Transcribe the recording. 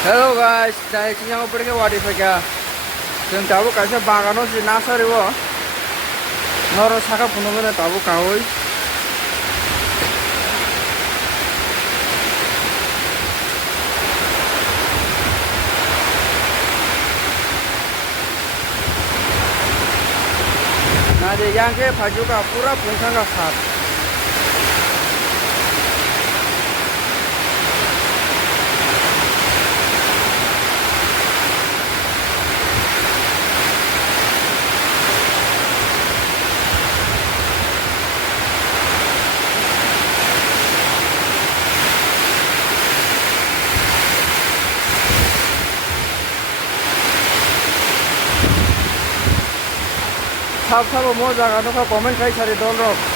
Hello guys, dari sini aku pergi wadi pega. Dan tahu kasih bagano si nasari wo. Noro saka puno mana tahu kau. Nah di yang ke baju ka pura pungkang ka sat. Sab sab mau jaga no ka comment kai cari dol rok.